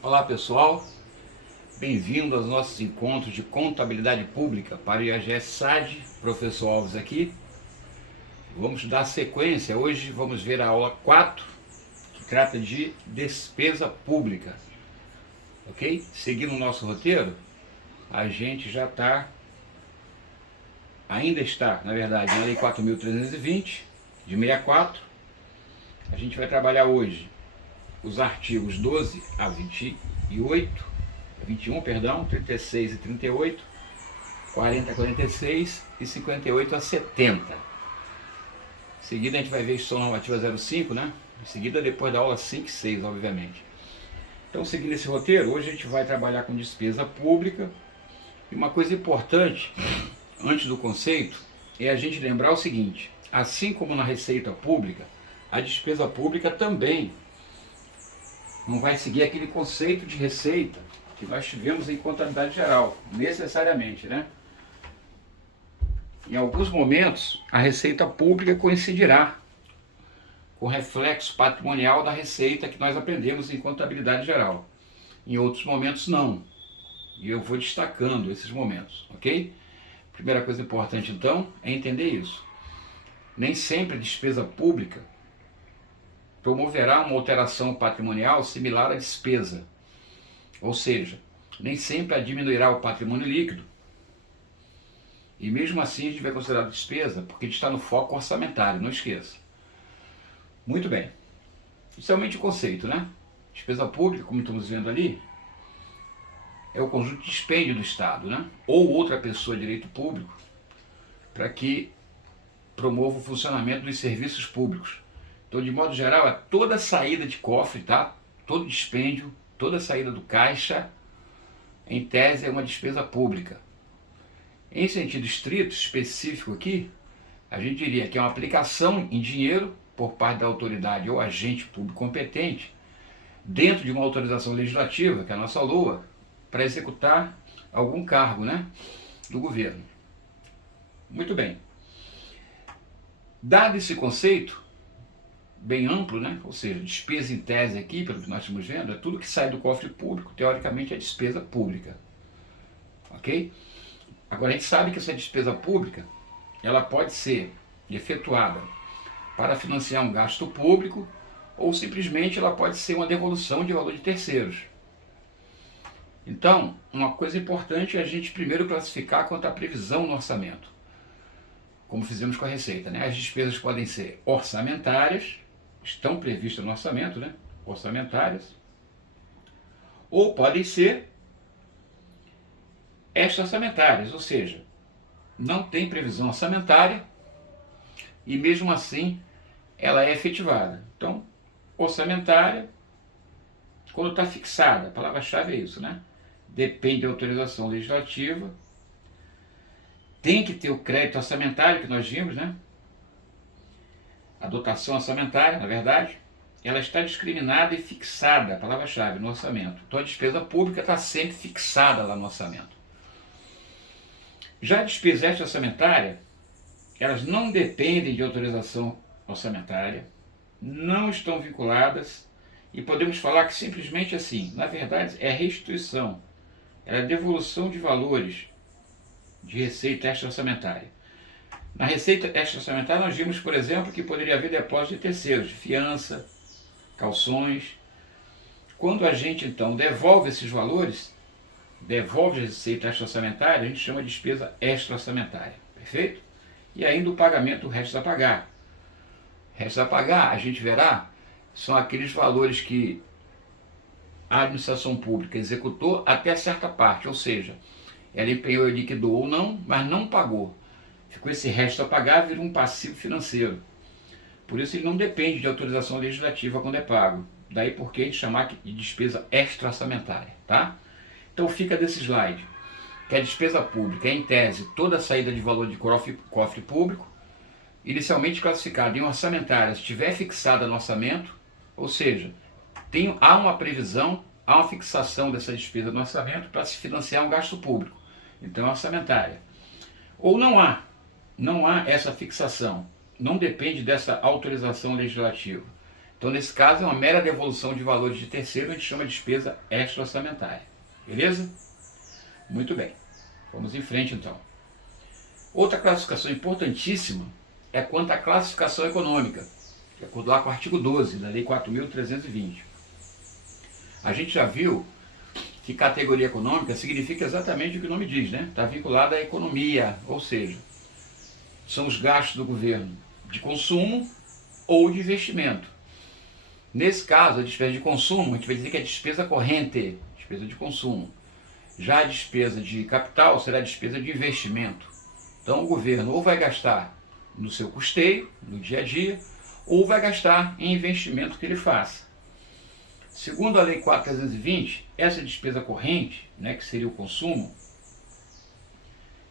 Olá pessoal, bem-vindo aos nossos encontros de contabilidade pública para o IAGS-SAD, professor Alves aqui. Vamos dar sequência, hoje vamos ver a aula 4, que trata de despesa pública, ok? Seguindo o nosso roteiro, a gente ainda está, na verdade, na Lei 4.320, de 64. A gente vai trabalhar hoje os artigos 12 a 28, 21, perdão, 36 e 38, 40 a 46 e 58 a 70. Em seguida a gente vai ver a Instrução Normativa 05, né? Em seguida, depois da aula 5 e 6, obviamente. Então, seguindo esse roteiro, hoje a gente vai trabalhar com despesa pública. E uma coisa importante, antes do conceito, é a gente lembrar o seguinte: assim como na receita pública, a despesa pública também não vai seguir aquele conceito de receita que nós tivemos em contabilidade geral, necessariamente, né? Em alguns momentos, a receita pública coincidirá com o reflexo patrimonial da receita que nós aprendemos em contabilidade geral. Em outros momentos, não. E eu vou destacando esses momentos, ok? Primeira coisa importante, então, é entender isso. Nem sempre a despesa pública promoverá uma alteração patrimonial similar à despesa. Ou seja, nem sempre a diminuirá o patrimônio líquido. E mesmo assim a gente vai considerar despesa porque a gente está no foco orçamentário, não esqueça. Muito bem. Inicialmente o conceito, né? Despesa pública, como estamos vendo ali, é o conjunto de dispêndio do Estado, né? Ou outra pessoa de direito público, para que promova o funcionamento dos serviços públicos. Então, de modo geral, é toda saída de cofre, tá? Todo dispêndio, toda saída do caixa, em tese, é uma despesa pública. Em sentido estrito, específico aqui, a gente diria que é uma aplicação em dinheiro por parte da autoridade ou agente público competente, dentro de uma autorização legislativa, que é a nossa LOA, para executar algum cargo, né, do governo. Muito bem. Dado esse conceito, bem amplo, né, ou seja, despesa em tese aqui, pelo que nós estamos vendo, é tudo que sai do cofre público, teoricamente é despesa pública. Ok? Agora, a gente sabe que essa despesa pública, ela pode ser efetuada para financiar um gasto público ou simplesmente ela pode ser uma devolução de valor de terceiros. Então, uma coisa importante é a gente primeiro classificar quanto à previsão no orçamento, como fizemos com a receita, né? As despesas podem ser orçamentárias, estão previstas no orçamento, né? Orçamentárias, ou podem ser extra-orçamentárias, ou seja, não tem previsão orçamentária e mesmo assim ela é efetivada. Então, orçamentária, quando está fixada, a palavra-chave é isso, né? Depende da autorização legislativa, tem que ter o crédito orçamentário que nós vimos, né? A dotação orçamentária, na verdade, ela está discriminada e fixada, a palavra-chave, no orçamento. Então a despesa pública está sempre fixada lá no orçamento. Já a despesa extra-orçamentária, elas não dependem de autorização orçamentária, não estão vinculadas e podemos falar que simplesmente assim, na verdade é restituição, é a devolução de valores de receita extra-orçamentária. Na receita extra-orçamentária nós vimos, por exemplo, que poderia haver depósito de terceiros, de fiança, calções. Quando a gente então devolve esses valores, devolve a receita extra-orçamentária, a gente chama de despesa extra-orçamentária, perfeito? E ainda o pagamento, o resto a pagar. O resto a pagar, a gente verá, são aqueles valores que a administração pública executou até certa parte, ou seja, ela empenhou e liquidou ou não, mas não pagou. Ficou esse resto a pagar, vira um passivo financeiro. Por isso ele não depende de autorização legislativa quando é pago. Daí porque a gente chamar de despesa extra-orçamentária, tá? Então fica desse slide, que a despesa pública é, em tese, toda a saída de valor de cofre público, inicialmente classificada em orçamentária, se estiver fixada no orçamento, ou seja, há uma previsão, há uma fixação dessa despesa no orçamento para se financiar um gasto público. Então é orçamentária. Ou não há essa fixação, não depende dessa autorização legislativa. Então, nesse caso, é uma mera devolução de valores de terceiro, a gente chama de despesa extra-orçamentária. Beleza? Muito bem. Vamos em frente, então. Outra classificação importantíssima é quanto à classificação econômica, de acordo lá com o artigo 12 da Lei 4.320. A gente já viu que categoria econômica significa exatamente o que o nome diz, né? Está vinculada à economia, ou seja, são os gastos do governo de consumo ou de investimento. Nesse caso, a despesa de consumo, a gente vai dizer que é despesa corrente, despesa de consumo. Já a despesa de capital será a despesa de investimento. Então, o governo ou vai gastar no seu custeio, no dia a dia, ou vai gastar em investimento que ele faça. Segundo a Lei 4.320, essa despesa corrente, né, que seria o consumo,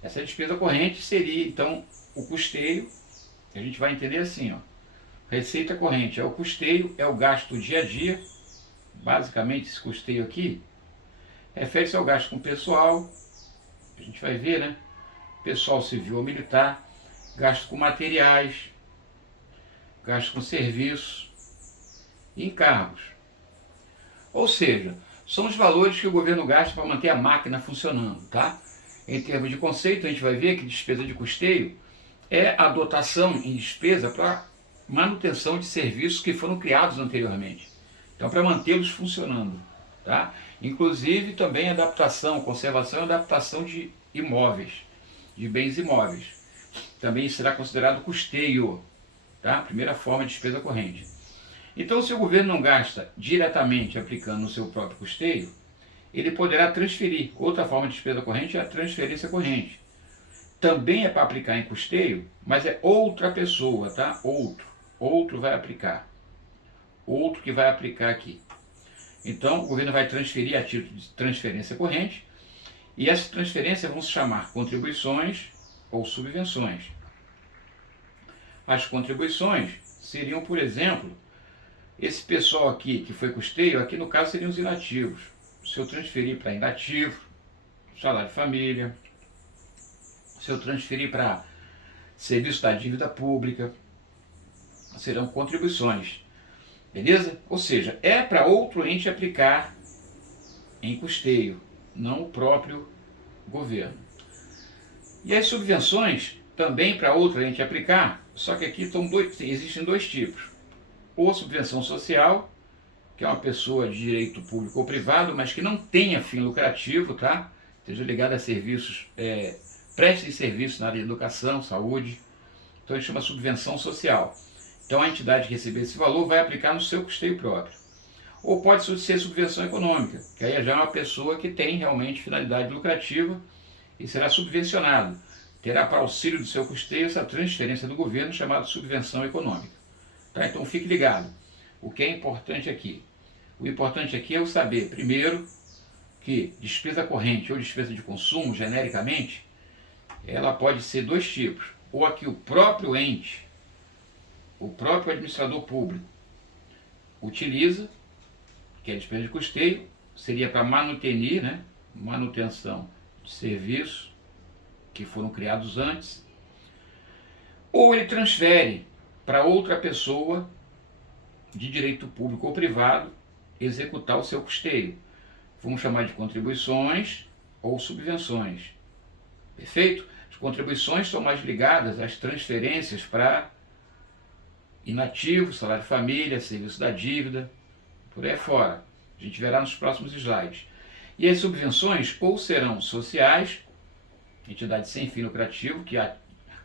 essa despesa corrente seria, então, o custeio, que a gente vai entender assim, ó. Receita corrente é o custeio, é o gasto do dia a dia. Basicamente, esse custeio aqui refere-se ao gasto com pessoal, a gente vai ver, né? Pessoal civil ou militar, gasto com materiais, gasto com serviços e encargos. Ou seja, são os valores que o governo gasta para manter a máquina funcionando, tá? Em termos de conceito, a gente vai ver que despesa de custeio é a dotação em despesa para manutenção de serviços que foram criados anteriormente. Então, para mantê-los funcionando, tá? Inclusive também adaptação, conservação e adaptação de imóveis, de bens imóveis. Também será considerado custeio, tá? Primeira forma de despesa corrente. Então, se o governo não gasta diretamente aplicando no seu próprio custeio, ele poderá transferir. Outra forma de despesa corrente é a transferência corrente. Também é para aplicar em custeio, mas é outra pessoa, tá? Outro vai aplicar. Outro que vai aplicar aqui. Então, o governo vai transferir a título de transferência corrente, e essas transferências vão se chamar contribuições ou subvenções. As contribuições seriam, por exemplo, esse pessoal aqui que foi custeio, aqui no caso seriam os inativos. Se eu transferir para inativo, salário de família, se eu transferir para serviço da dívida pública, serão contribuições. Beleza? Ou seja, é para outro ente aplicar em custeio, não o próprio governo. E as subvenções também para outro ente aplicar, só que aqui existem dois tipos. Ou subvenção social, que é uma pessoa de direito público ou privado, mas que não tenha fim lucrativo, tá? Seja ligada a serviços, preste serviços na área de educação, saúde. Então a gente chama subvenção social. Então a entidade que receber esse valor vai aplicar no seu custeio próprio. Ou pode ser subvenção econômica, que aí já é uma pessoa que tem realmente finalidade lucrativa e será subvencionado. Terá para auxílio do seu custeio essa transferência do governo chamada subvenção econômica. Tá? Então fique ligado. O que é importante aqui? O importante aqui é eu saber, primeiro, que despesa corrente ou despesa de consumo, genericamente, ela pode ser dois tipos. Ou aqui o próprio ente, o próprio administrador público, utiliza, que é despesa de custeio, seria para manutenir, né? Manutenção de serviços que foram criados antes, ou ele transfere para outra pessoa de direito público ou privado executar o seu custeio. Vamos chamar de contribuições ou subvenções. Perfeito? As contribuições são mais ligadas às transferências para inativo, salário de família, serviço da dívida, por aí fora. A gente verá nos próximos slides. E as subvenções ou serão sociais, entidades sem fim lucrativo, que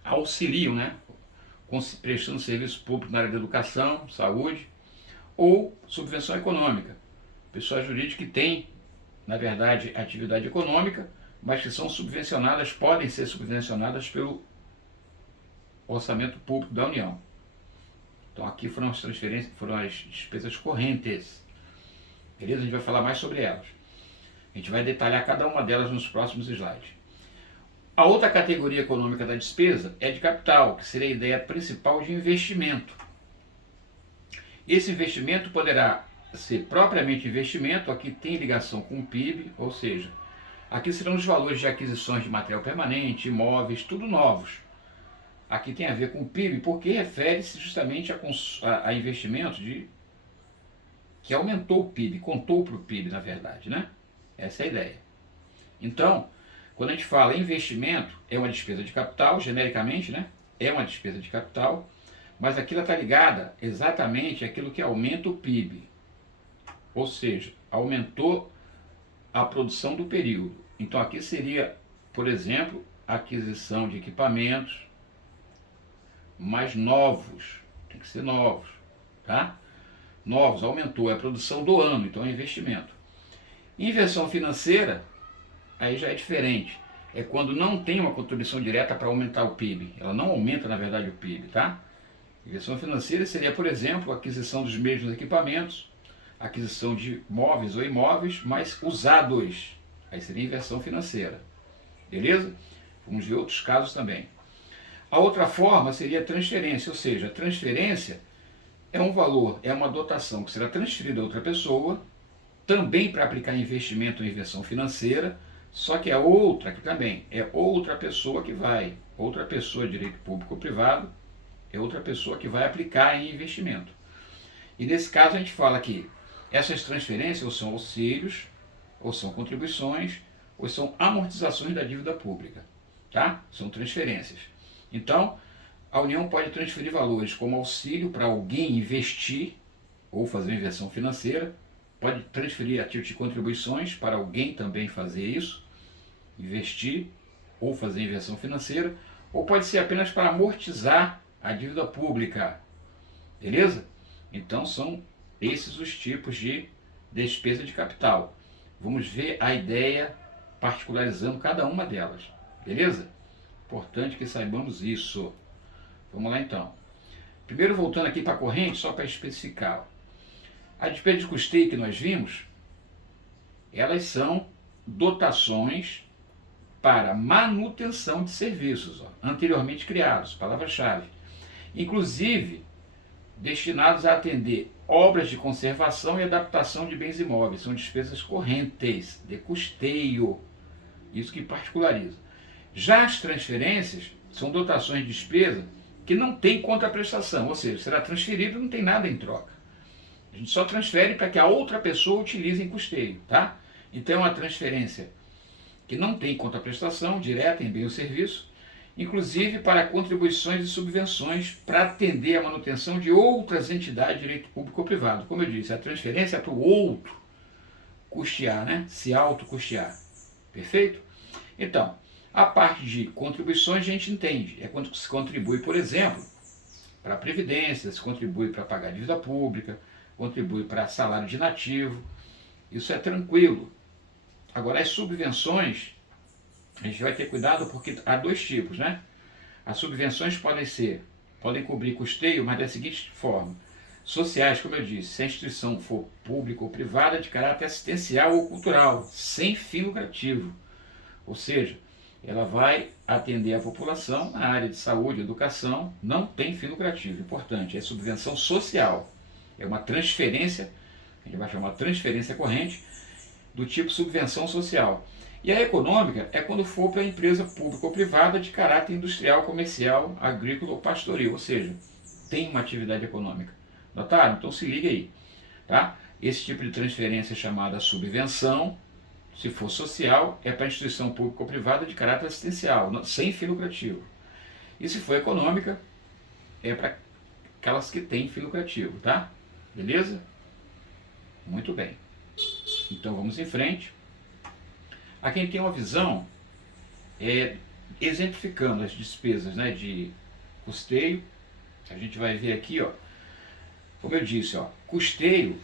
auxiliam, né, prestando serviço público na área da educação, saúde, ou subvenção econômica, pessoa jurídica que tem, na verdade, atividade econômica, mas que são subvencionadas, podem ser subvencionadas pelo orçamento público da União. Então aqui foram as transferências, foram as despesas correntes. Beleza? A gente vai falar mais sobre elas. A gente vai detalhar cada uma delas nos próximos slides. A outra categoria econômica da despesa é de capital, que seria a ideia principal de investimento. Esse investimento poderá ser propriamente investimento, aqui tem ligação com o PIB, ou seja, aqui serão os valores de aquisições de material permanente, imóveis, tudo novos. Aqui tem a ver com o PIB, porque refere-se justamente a investimentos de que aumentou o PIB, contou para o PIB, na verdade, né? Essa é a ideia. Então, quando a gente fala investimento, é uma despesa de capital, genericamente, né? É uma despesa de capital, mas aquilo está ligada exatamente àquilo que aumenta o PIB. Ou seja, aumentou a produção do período. Então aqui seria, por exemplo, aquisição de equipamentos mais novos, tem que ser novos, tá? Novos, aumentou, é a produção do ano, então é investimento. Inversão financeira, aí já é diferente. É quando não tem uma contribuição direta para aumentar o PIB. Ela não aumenta, na verdade, o PIB, tá? Inversão financeira seria, por exemplo, a aquisição dos mesmos equipamentos, aquisição de móveis ou imóveis, mas usados. Aí seria inversão financeira. Beleza? Vamos ver outros casos também. A outra forma seria a transferência, ou seja, a transferência é um valor, é uma dotação que será transferida a outra pessoa, também para aplicar investimento ou inversão financeira, só que é outra, aqui também, é outra pessoa que vai, outra pessoa de direito público ou privado, é outra pessoa que vai aplicar em investimento. E nesse caso a gente fala que essas transferências ou são auxílios, ou são contribuições, ou são amortizações da dívida pública, tá? São transferências. Então, a União pode transferir valores como auxílio para alguém investir ou fazer uma inversão financeira, pode transferir a título de contribuições para alguém também fazer isso, investir ou fazer inversão financeira, ou pode ser apenas para amortizar a dívida pública, beleza? Então são esses os tipos de despesa de capital. Vamos ver a ideia particularizando cada uma delas, beleza? Importante que saibamos isso. Vamos lá então. Primeiro voltando aqui para a corrente, só para especificar. A despesa de custeio que nós vimos, elas são dotações para manutenção de serviços, anteriormente criados, palavra-chave. Inclusive, destinados a atender obras de conservação e adaptação de bens imóveis. São despesas correntes, de custeio, isso que particulariza. Já as transferências são dotações de despesa que não tem contraprestação, ou seja, será transferido e não tem nada em troca. A gente só transfere para que a outra pessoa utilize em custeio, tá? Então é uma transferência que não tem contraprestação direta em bem ou serviço, inclusive para contribuições e subvenções para atender a manutenção de outras entidades de direito público ou privado. Como eu disse, a transferência é para o outro custear, né? Se autocustear. Perfeito? Então, a parte de contribuições a gente entende. É quando se contribui, por exemplo, para a Previdência, se contribui para pagar a dívida pública, contribui para salário de inativo. Isso é tranquilo. Agora, as subvenções, a gente vai ter cuidado porque há dois tipos, né? As subvenções podem cobrir custeio, mas da seguinte forma: sociais, como eu disse, se a instituição for pública ou privada, de caráter assistencial ou cultural, sem fim lucrativo. Ou seja, ela vai atender a população na área de saúde e educação, não tem fim lucrativo. Importante, é subvenção social. É uma transferência, a gente vai chamar de transferência corrente, do tipo subvenção social. E a econômica é quando for para a empresa pública ou privada de caráter industrial, comercial, agrícola ou pastoril, ou seja, tem uma atividade econômica. Notaram? Então se liga aí. Tá? Esse tipo de transferência é chamada subvenção. Se for social, é para instituição pública ou privada de caráter assistencial, sem fim lucrativo. E se for econômica, é para aquelas que têm fim lucrativo, tá? Beleza? Muito bem. Então vamos em frente. Aqui a gente tem uma visão exemplificando as despesas, né, de custeio. A gente vai ver aqui, ó, como eu disse, ó, custeio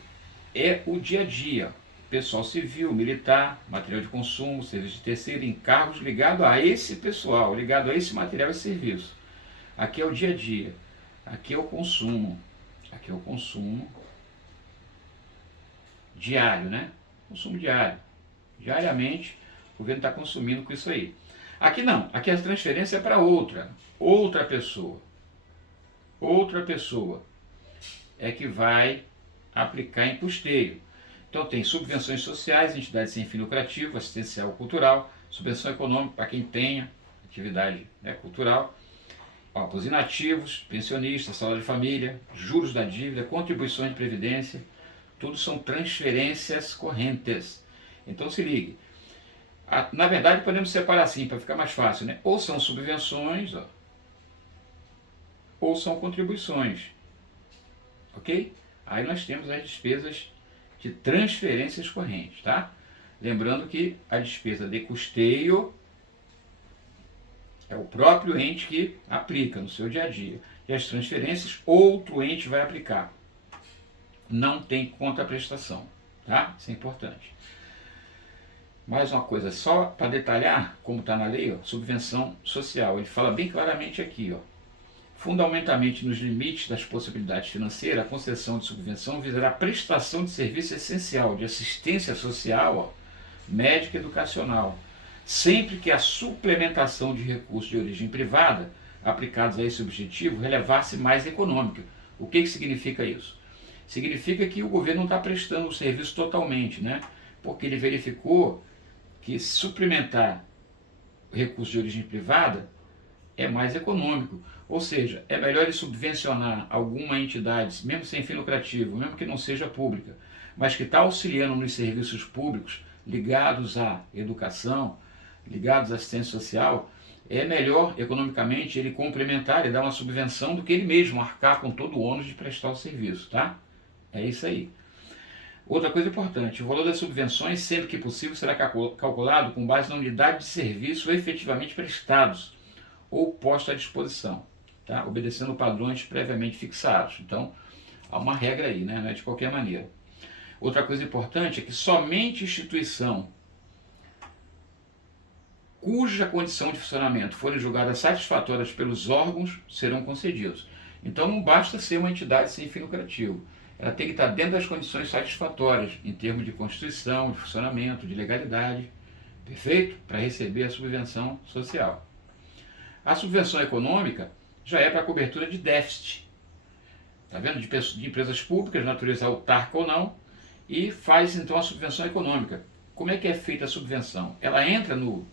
é o dia a dia. Pessoal civil, militar, material de consumo, serviço de terceiro, encargos ligados a esse pessoal, ligado a esse material e serviço. Aqui é o dia a dia. Aqui é o consumo. Aqui é o consumo diário, né? Consumo diário. Diariamente, o governo está consumindo com isso aí. Aqui não. Aqui a transferência é para outra pessoa. Outra pessoa é que vai aplicar em custeio. Então tem subvenções sociais, entidades sem fim lucrativo, assistencial cultural, subvenção econômica para quem tenha atividade, né, cultural, para os inativos, pensionistas, salário de família, juros da dívida, contribuições de previdência, Tudo são transferências correntes. Então se ligue. Na verdade podemos separar assim para ficar mais fácil, né? Ou são subvenções, ó, ou são contribuições, ok? Aí nós temos as despesas de transferências correntes, tá? Lembrando que a despesa de custeio é o próprio ente que aplica no seu dia a dia. E as transferências, outro ente vai aplicar. Não tem contraprestação, tá? Isso é importante. Mais uma coisa, só para detalhar, como está na lei, ó, subvenção social. Ele fala bem claramente aqui, ó. Fundamentalmente nos limites das possibilidades financeiras, a concessão de subvenção visará a prestação de serviço essencial de assistência social, ó, médica e educacional, sempre que a suplementação de recursos de origem privada aplicados a esse objetivo relevar-se mais econômica. O que significa isso? Significa que o governo não está prestando o serviço totalmente, né? Porque ele verificou que suplementar recursos de origem privada é mais econômico. Ou seja, é melhor ele subvencionar alguma entidade, mesmo sem fim lucrativo, mesmo que não seja pública, mas que está auxiliando nos serviços públicos ligados à educação, ligados à assistência social, é melhor economicamente ele complementar e dar uma subvenção do que ele mesmo arcar com todo o ônus de prestar o serviço, tá? É isso aí. Outra coisa importante, o valor das subvenções, sempre que possível, será calculado com base na unidade de serviço efetivamente prestados ou posto à disposição, tá? Obedecendo padrões previamente fixados. Então, há uma regra aí, né? Não é de qualquer maneira. Outra coisa importante é que somente instituição cuja condição de funcionamento forem julgadas satisfatórias pelos órgãos serão concedidos. Então não basta ser uma entidade sem fim lucrativo. Ela tem que estar dentro das condições satisfatórias em termos de constituição, de funcionamento, de legalidade, perfeito? Para receber a subvenção social. A subvenção econômica já é para cobertura de déficit, tá vendo? De empresas públicas, de natureza autárquica ou não, e faz então a subvenção econômica. Como é que é feita a subvenção? Ela entra no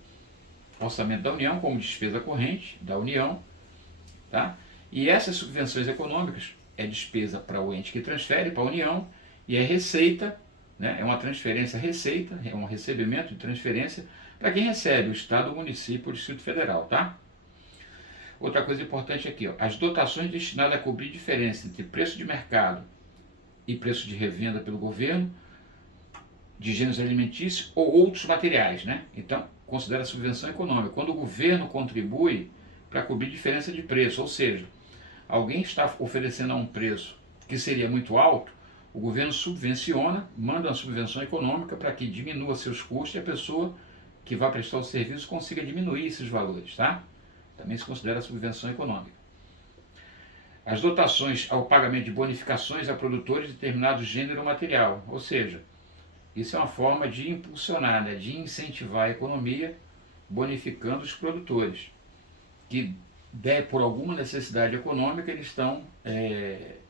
orçamento da União como despesa corrente da União, tá? E essas subvenções econômicas é despesa para o ente que transfere para a União e é receita, né? É uma transferência receita, é um recebimento de transferência para quem recebe, o Estado, o município, o Distrito Federal, tá? Outra coisa importante aqui, ó, as dotações destinadas a cobrir diferença entre preço de mercado e preço de revenda pelo governo, de gêneros alimentícios ou outros materiais, né? Então, considera a subvenção econômica. Quando o governo contribui para cobrir diferença de preço, ou seja, alguém está oferecendo a um preço que seria muito alto, o governo subvenciona, manda uma subvenção econômica para que diminua seus custos e a pessoa que vai prestar o serviço consiga diminuir esses valores, tá? Também se considera subvenção econômica. As dotações ao pagamento de bonificações a produtores de determinado gênero ou material, ou seja, isso é uma forma de impulsionar, né, de incentivar a economia, bonificando os produtores, que por alguma necessidade econômica eles estão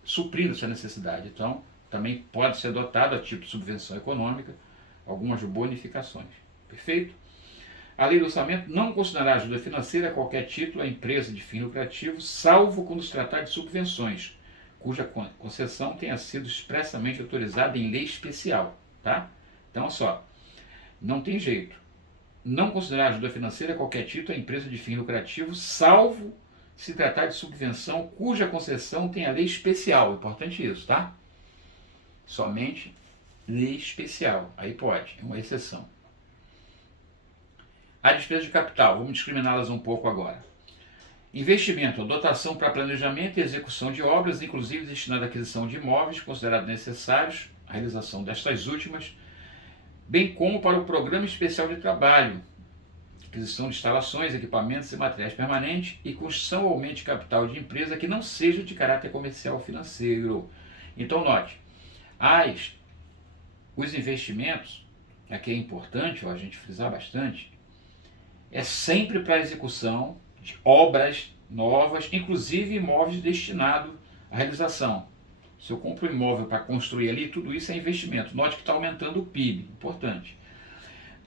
suprindo essa necessidade. Então, também pode ser dotado a tipo de subvenção econômica, algumas bonificações. Perfeito? A lei do orçamento não considerará ajuda financeira a qualquer título a empresa de fim lucrativo, salvo quando se tratar de subvenções, cuja concessão tenha sido expressamente autorizada em lei especial. Tá? Então, olha só, não tem jeito. Não considerar ajuda financeira a qualquer título a empresa de fim lucrativo, salvo se tratar de subvenção cuja concessão tenha lei especial. Importante isso, tá? Somente lei especial. Aí pode, é uma exceção. A despesa de capital, vamos discriminá-las um pouco agora. Investimento, dotação para planejamento e execução de obras, inclusive destinada à aquisição de imóveis considerados necessários, a realização destas últimas, bem como para o Programa Especial de Trabalho, aquisição de instalações, equipamentos e materiais permanentes e construção ou aumento de capital de empresa que não seja de caráter comercial ou financeiro. Então, note, os investimentos, aqui é importante a gente frisar bastante, é sempre para a execução de obras novas, inclusive imóveis destinados à realização. Se eu compro um imóvel para construir ali, tudo isso é investimento. Note que está aumentando o PIB, importante.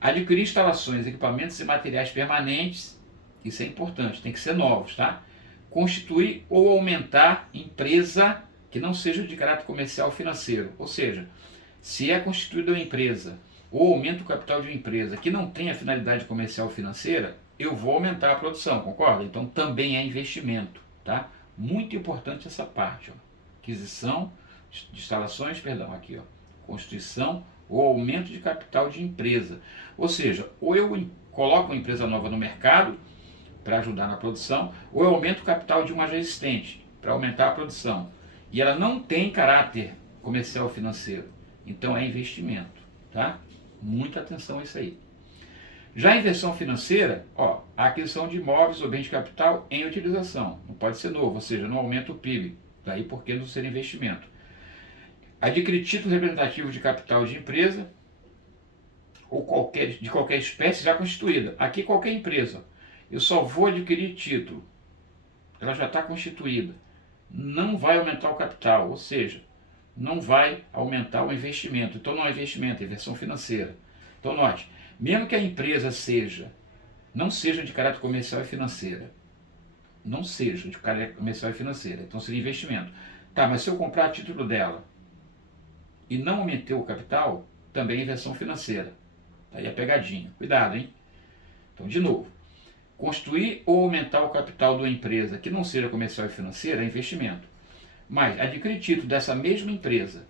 Adquirir instalações, equipamentos e materiais permanentes, isso é importante, tem que ser novos, tá? Constituir ou aumentar empresa que não seja de caráter comercial ou financeiro, ou seja, Se é constituída uma empresa ou aumenta o capital de uma empresa que não tem a finalidade comercial ou financeira, eu vou aumentar a produção, concorda? Então também é investimento, tá? Muito importante essa parte, ó. Aquisição de instalações, perdão, aqui, ó, constituição ou aumento de capital de empresa. Ou seja, ou eu coloco uma empresa nova no mercado para ajudar na produção, ou eu aumento o capital de uma já existente para aumentar a produção. E ela não tem caráter comercial ou financeiro, então é investimento, tá? Muita atenção a isso aí. Já a inversão financeira, ó, a aquisição de imóveis ou bens de capital em utilização. Não pode ser novo, ou seja, não aumenta o PIB. Daí por que não ser investimento? Adquirir título representativo de capital de empresa ou de qualquer espécie já constituída. Aqui qualquer empresa. Eu só vou adquirir título. Ela já está constituída. Não vai aumentar o capital, ou seja, não vai aumentar o investimento. Então não é investimento, é inversão financeira. Então note, mesmo que a empresa não seja de caráter comercial e financeira, não seja de caráter comercial e financeira, então seria investimento. Tá, mas se eu comprar a título dela e não aumentei o capital, também é inversão financeira. Tá aí a pegadinha. Cuidado, hein? Então, de novo, construir ou aumentar o capital de uma empresa que não seja comercial e financeira é investimento. Mas adquirir título dessa mesma empresa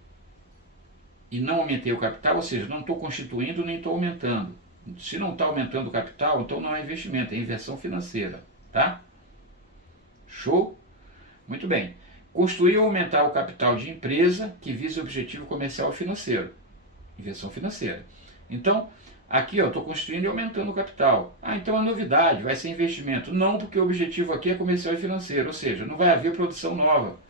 e não aumentei o capital, ou seja, não estou constituindo nem estou aumentando. Se não está aumentando o capital, então não é investimento, é inversão financeira. Tá? Show? Muito bem. Construir ou aumentar o capital de empresa que visa o objetivo comercial ou financeiro. Inversão financeira. Então, aqui eu estou construindo e aumentando o capital. Ah, então é novidade, vai ser investimento. Não, porque o objetivo aqui é comercial e financeiro, ou seja, não vai haver produção nova.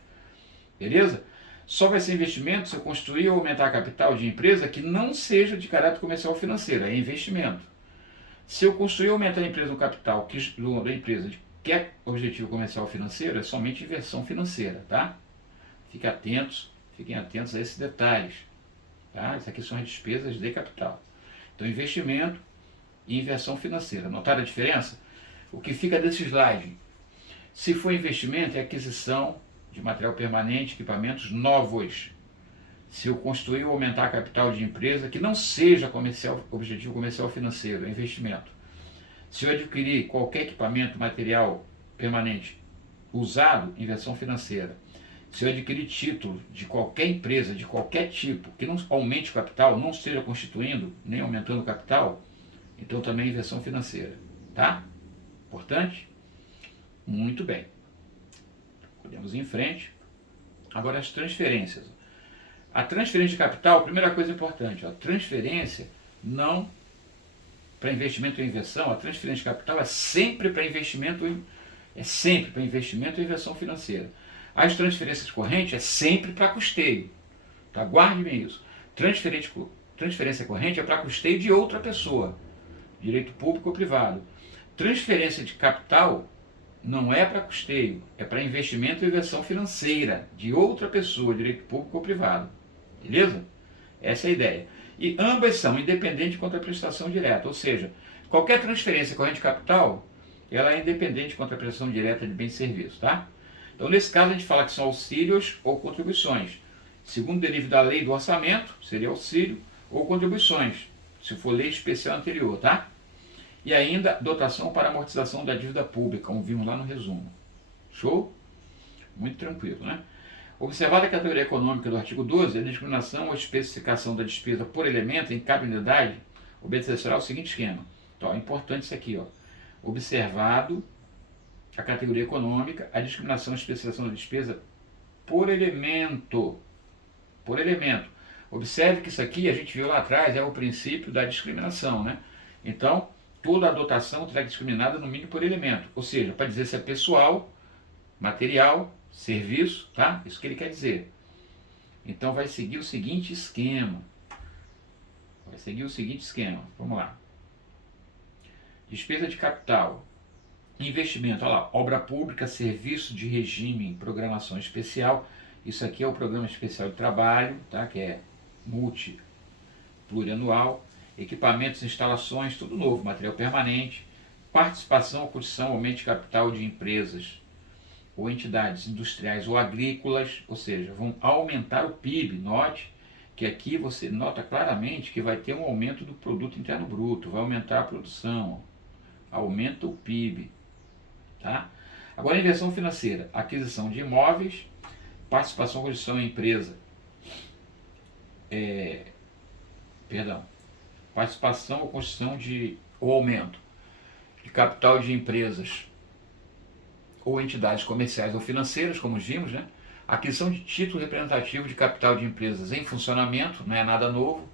Beleza? Só vai ser investimento se eu construir ou aumentar a capital de empresa que não seja de caráter comercial ou financeiro, é investimento. Se eu construir ou aumentar a empresa no capital da empresa que é objetivo comercial ou financeiro, é somente inversão financeira, tá? Fiquem atentos a esses detalhes. Tá? Isso aqui são as despesas de capital. Então, investimento e inversão financeira. Notaram a diferença? O que fica desse slide? Se for investimento, é aquisição de material permanente, equipamentos novos. Se eu construir ou aumentar a capital de empresa que não seja objetivo comercial ou financeiro, é investimento. Se eu adquirir qualquer equipamento, material permanente usado, inversão financeira. Se eu adquirir título de qualquer empresa, de qualquer tipo, que não aumente o capital, não esteja constituindo, nem aumentando o capital, então também é inversão financeira. Tá? Importante? Muito bem. Podemos ir em frente. Agora as transferências. A transferência de capital, primeira coisa importante, a transferência não para investimento ou inversão, a transferência de capital é sempre para investimento e inversão financeira. As transferências correntes é sempre para custeio. Tá? Guarde bem isso. Transferência corrente é para custeio de outra pessoa, direito público ou privado. Transferência de capital não é para custeio, é para investimento e inversão financeira de outra pessoa, direito público ou privado. Beleza? Essa é a ideia. E ambas são independentes contra a prestação direta, ou seja, qualquer transferência corrente de capital, ela é independente contra a prestação direta de bens e serviços, tá? Então, nesse caso, a gente fala que são auxílios ou contribuições. Segundo derivo da lei do orçamento, seria auxílio ou contribuições, se for lei especial anterior, tá? E ainda, dotação para amortização da dívida pública, como vimos lá no resumo. Show? Muito tranquilo, né? Observada a categoria econômica do artigo 12, a discriminação ou especificação da despesa por elemento em cada unidade obedecerá ao seguinte esquema. Então, é importante isso aqui, ó. Observado a categoria econômica, a discriminação e especificação da despesa por elemento. Por elemento. Observe que isso aqui, a gente viu lá atrás, é o princípio da discriminação, né? Então, toda a dotação terá que ser discriminada no mínimo por elemento. Ou seja, para dizer se é pessoal, material, serviço, tá? Isso que ele quer dizer. Então vai seguir o seguinte esquema. Vamos lá. Despesa de capital. Investimento, olha lá, obra pública, serviço de regime, programação especial. Isso aqui é o programa especial de trabalho, tá? Que é plurianual. Equipamentos, instalações, tudo novo, material permanente. Participação, aquisição, aumento de capital de empresas ou entidades industriais ou agrícolas, ou seja, vão aumentar o PIB. Note Porque aqui você nota claramente que vai ter um aumento do produto interno bruto, vai aumentar a produção, aumenta o PIB, tá? Agora, inversão financeira, aquisição de imóveis, participação ou gestão em empresa, perdão, participação ou construção ou aumento de capital de empresas ou entidades comerciais ou financeiras, como vimos, né? Aquisição de título representativo de capital de empresas em funcionamento, não é nada novo.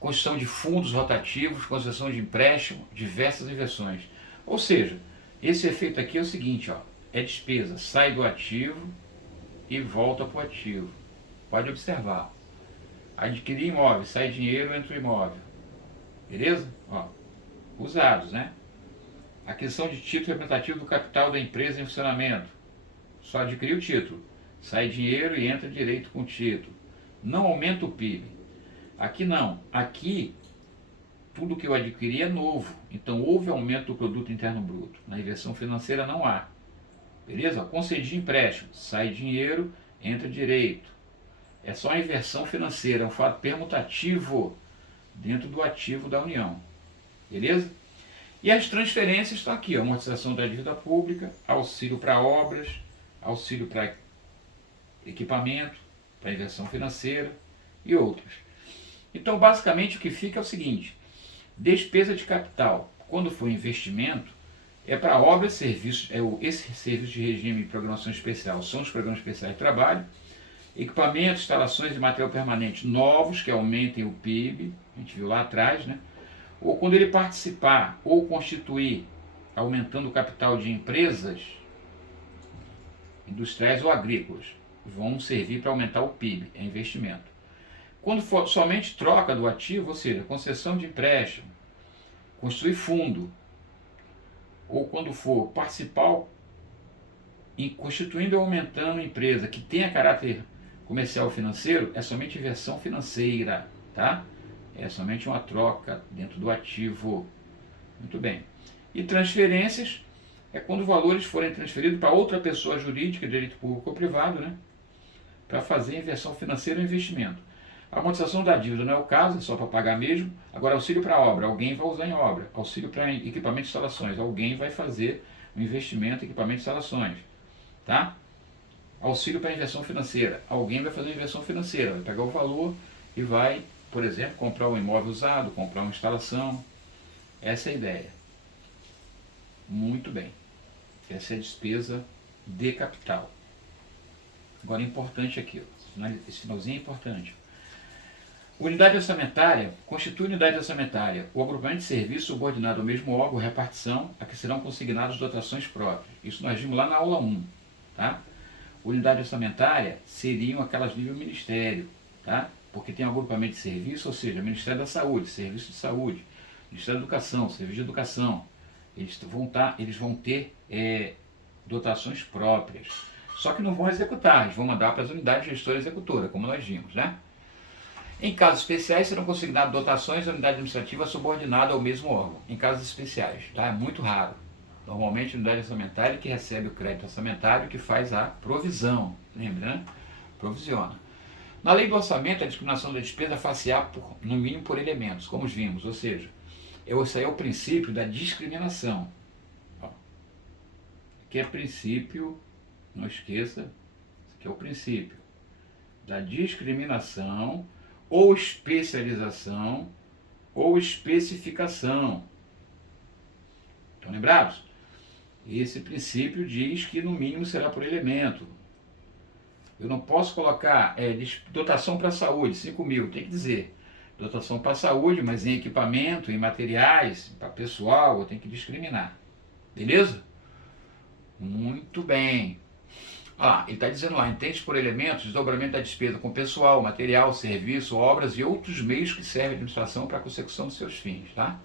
Construção de fundos rotativos, concessão de empréstimo, diversas inversões. Ou seja, esse efeito aqui é o seguinte, ó, é despesa, sai do ativo e volta para o ativo. Pode observar. Adquirir imóvel, sai dinheiro, entra o imóvel. Beleza? Ó, usados, né? Aquisição de título representativo do capital da empresa em funcionamento. Só adquirir o título. Sai dinheiro e entra direito com o título. Não aumenta o PIB. Aqui não. Aqui, tudo que eu adquiri é novo. Então, houve aumento do produto interno bruto. Na inversão financeira não há. Beleza? Concedi empréstimo. Sai dinheiro, entra direito. É só a inversão financeira. É um fato permutativo dentro do ativo da União. Beleza? E as transferências estão aqui. Amortização da dívida pública, auxílio para obras, auxílio para equipamento, para inversão financeira e outras. Então, basicamente, o que fica é o seguinte: despesa de capital, quando for investimento, é para obras e serviços, esse serviço de regime de programação especial são os programas especiais de trabalho, equipamentos, instalações de material permanente novos que aumentem o PIB, a gente viu lá atrás, né? Ou quando ele participar ou constituir, aumentando o capital de empresas industriais ou agrícolas, vão servir para aumentar o PIB, é investimento. Quando for somente troca do ativo, ou seja, concessão de empréstimo, construir fundo, ou quando for participar em constituindo ou aumentando empresa que tenha caráter comercial ou financeiro, é somente inversão financeira, tá? É somente uma troca dentro do ativo. Muito bem. E transferências é quando valores forem transferidos para outra pessoa jurídica, direito público ou privado, né? Para fazer inversão financeira ou investimento. A amortização da dívida não é o caso, é só para pagar mesmo. Agora, auxílio para obra, alguém vai usar em obra. Auxílio para equipamento de instalações, alguém vai fazer um investimento em equipamento de instalações. Tá? Auxílio para inversão financeira, alguém vai fazer uma inversão financeira, vai pegar o valor e vai, por exemplo, comprar um imóvel usado, comprar uma instalação. Essa é a ideia. Muito bem. Essa é a despesa de capital. Agora, é importante aqui, esse finalzinho é importante. Unidade orçamentária constitui unidade orçamentária, o agrupamento de serviço subordinado ao mesmo órgão, repartição, a que serão consignadas dotações próprias. Isso nós vimos lá na aula 1. Tá? Unidade orçamentária seriam aquelas nível ministério, tá? Porque tem um agrupamento de serviço, ou seja, Ministério da Saúde, Serviço de Saúde, Ministério da Educação, Serviço de Educação. Eles vão ter dotações próprias. Só que não vão executar, eles vão mandar para as unidades gestora e executora, como nós vimos, né? Em casos especiais, serão consignadas dotações à unidade administrativa subordinada ao mesmo órgão. Em casos especiais, tá? É muito raro. Normalmente, a unidade orçamentária que recebe o crédito orçamentário que faz a provisão. Lembra, né? Provisiona. Na lei do orçamento, a discriminação da despesa far-se-á no mínimo por elementos, como vimos. Ou seja, esse aí é o princípio da discriminação. Ó, aqui é princípio, não esqueça, esse aqui é o princípio da discriminação ou especialização ou especificação. Estão lembrados? Esse princípio diz que no mínimo será por elemento. Eu não posso colocar dotação para a saúde, 5 mil, tem que dizer dotação para a saúde, mas em equipamento, em materiais, para pessoal, eu tenho que discriminar. Beleza? Muito bem. Ele está dizendo lá, entende por elementos, desdobramento da despesa com pessoal, material, serviço, obras e outros meios que servem à administração para a consecução dos seus fins, tá?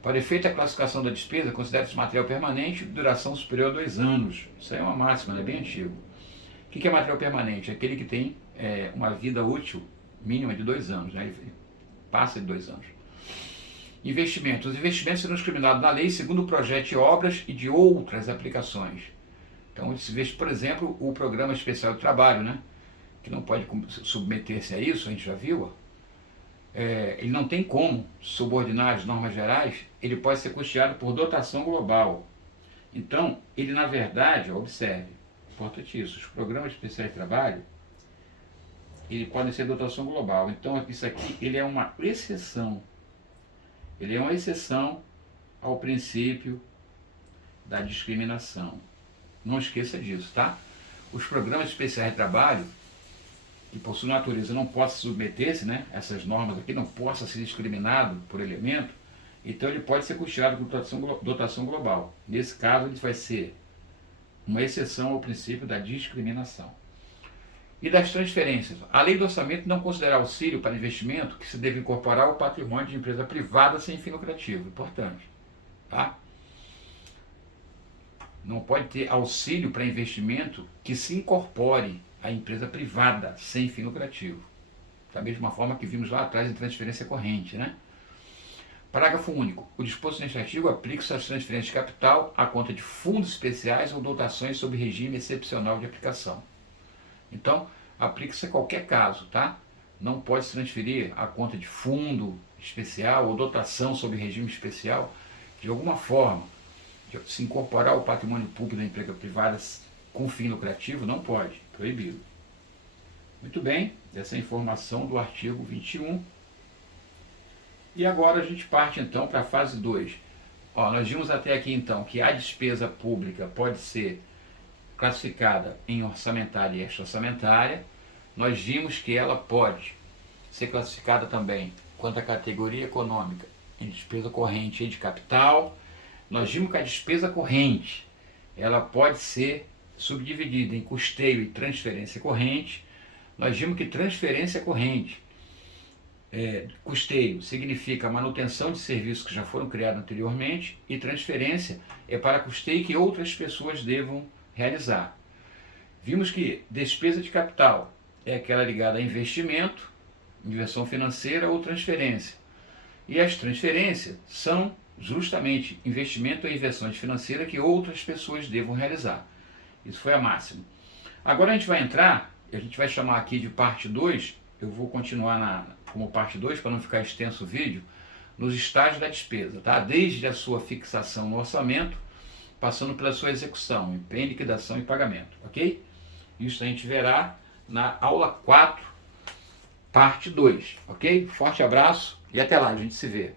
Para efeito da classificação da despesa, considera-se material permanente de duração superior a 2 anos. Isso aí é uma máxima, é bem antigo. O que é material permanente? É aquele que tem uma vida útil mínima de 2 anos, né? Ele passa de 2 anos. Investimentos. Os investimentos serão discriminados na lei segundo o projeto de obras e de outras aplicações. Então, se vê, por exemplo, o Programa Especial de Trabalho, né? que não pode submeter-se a isso, a gente já viu, ele não tem como subordinar as normas gerais, ele pode ser custeado por dotação global. Então, ele na verdade, observe, importante isso, os programas especiais de trabalho, ele podem ser dotação global. Então, isso aqui, ele é uma exceção. Ele é uma exceção ao princípio da discriminação. Não esqueça disso, tá? Os programas especiais de trabalho, que por sua natureza não possa submeter-se, né, essas normas aqui, não possa ser discriminado por elemento, então ele pode ser custeado por dotação global. Nesse caso, ele vai ser uma exceção ao princípio da discriminação. E das transferências. A lei do orçamento não considera auxílio para investimento que se deve incorporar ao patrimônio de empresa privada sem fim lucrativo. Importante. Tá? Não pode ter auxílio para investimento que se incorpore à empresa privada sem fim lucrativo. Da mesma forma que vimos lá atrás em transferência corrente, né? Parágrafo único. O disposto neste artigo aplica-se às transferências de capital à conta de fundos especiais ou dotações sob regime excepcional de aplicação. Então, aplica-se a qualquer caso, tá? Não pode se transferir a conta de fundo especial ou dotação sob regime especial de alguma forma. Se incorporar ao patrimônio público da empresa privada com fim lucrativo, não pode, proibido. Muito bem, essa é a informação do artigo 21. E agora a gente parte então para a fase 2. Nós vimos até aqui então que a despesa pública pode ser classificada em orçamentária e extra-orçamentária. Nós vimos que ela pode ser classificada também quanto à categoria econômica em despesa corrente e de capital. Nós vimos que a despesa corrente ela pode ser subdividida em custeio e transferência corrente. Nós vimos que transferência corrente, custeio significa a manutenção de serviços que já foram criados anteriormente, e transferência é para custeio que outras pessoas devam realizar. Vimos que despesa de capital é aquela ligada a investimento, inversão financeira ou transferência. E as transferências são justamente investimento ou inversões financeiras que outras pessoas devam realizar. Isso foi a máxima. Agora a gente vai entrar, a gente vai chamar aqui de parte 2, eu vou continuar como parte 2 para não ficar extenso o vídeo, nos estágios da despesa, tá? Desde a sua fixação no orçamento, passando pela sua execução, em liquidação e pagamento, ok? Isso a gente verá na aula 4, parte 2, ok? Forte abraço e até lá, a gente se vê.